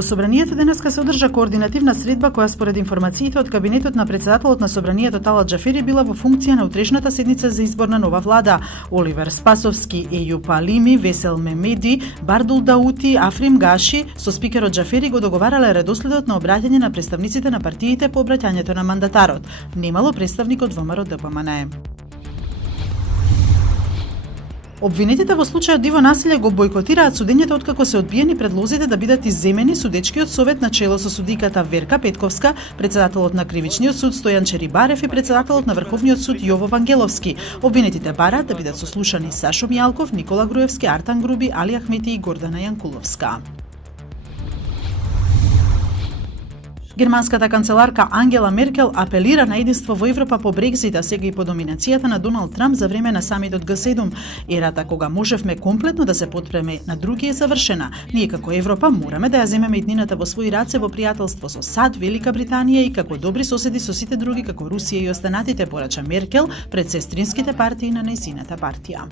Во Собранието денеска се одржа координативна средба која според информациите од кабинетот на председателот на Собранието Талат Џафери била во функција на утрешната седница за избор на нова влада. Оливер Спасовски, Ејуп Алими, Весел Мемеди, Бардул Даути, Африм Гаши со спикерот Џафери го договарале редоследот на обраќање на представниците на партиите по обраќањето на мандатарот. Немало представник од ВМРО ДПМНЕ. Обвинетите во случајот диво насилje го бојкотираат судењето откако се одбиени предлозите да бидат изземени судечкиот совет на чело со судиката Верка Петковска, председателот на Кривичниот суд Стојан Черибарев и председателот на Врховниот суд Јово Вангеловски. Обвинетите бараат да бидат сослушани Сашо Мијалков, Никола Груевски, Артан Груби, Али Ахмети и Гордана Јанкуловска. Германската канцеларка Ангела Меркел апелира на единство во Европа по Брекзит, а сега и по доминацијата на Доналд Трамп за време на самитот Г7. Ерата кога можевме комплетно да се потпреме на други е завршена. Ние како Европа мораме да ја земеме иднината во своји раце во пријателство со САД, Велика Британија и како добри соседи со сите други како Русија и останатите, порача Меркел пред сестринските партии на нејзината партија.